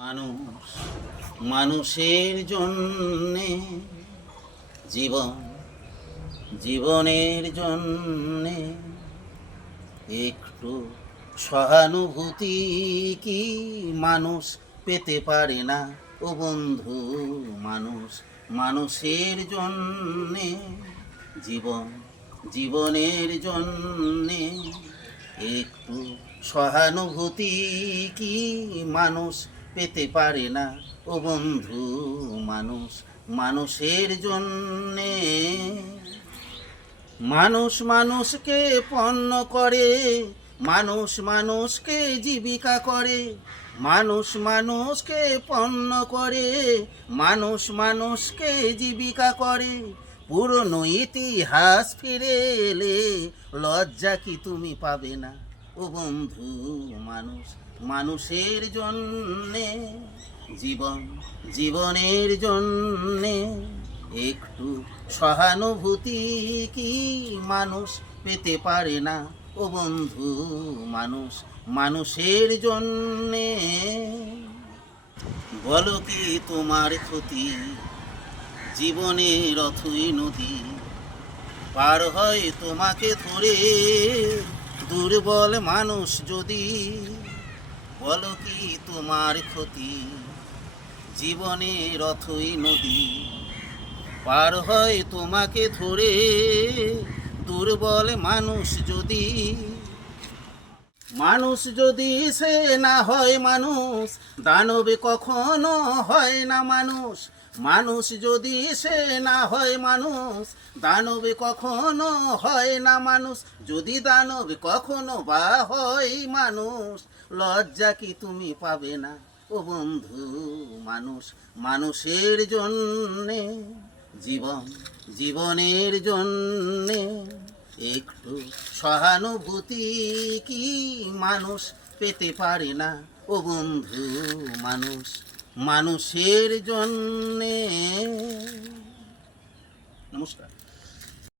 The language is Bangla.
মানুষ মানুষের জন্যে জীবন জীবনের জন্যে একটু সহানুভূতি কি মানুষ পেতে পারে না? ও বন্ধু, মানুষ মানুষের জন্যে জীবন জীবনের জন্যে একটু সহানুভূতি কি মানুষ পেতে পারে না? ও বন্ধু, মানুষ মানুষের জন্যে। মানুষ মানুষকে পণ্য করে, মানুষ মানুষকে জীবিকা করে, মানুষ মানুষকে পণ্য করে, মানুষ মানুষকে জীবিকা করে। পুরনো ইতিহাস ফিরে এলে লজ্জা কি তুমি পাবে না? ও বন্ধু, মানুষ মানুষের জন্যে জীবন জীবনের জন্যে একটু সহানুভূতি কি মানুষ পেতে পারে না? ও বন্ধু, মানুষ মানুষের জন্যে। বলো কি তোমার ক্ষতি? জীবনের অথই নদী পার হয় তোমাকে ধরে দুর্বল মানুষ যদি। বলো কি তোমার ক্ষতি? জীবনের অথই নদী পার হয় তোমাকে ধরে দুর্বল মানুষ যদি। মানুষ যদি সে না হয় মানুষ, দানবে কখনো হয় না মানুষ। মানুষ যদি সে না হয় মানুষ, দানবে কখনো হয় না মানুষ। যদি দানবে কখনো বা হয় মানুষ, লজ্জা কি তুমি পাবে না? ও বন্ধু, মানুষ মানুষের জন্যে জীবন জীবনের জন্যে একটু সহানুভূতি কি মানুষ পেতে পারে না? ও বন্ধু, মানুষ মানুষের জন্যে। নমস্কার।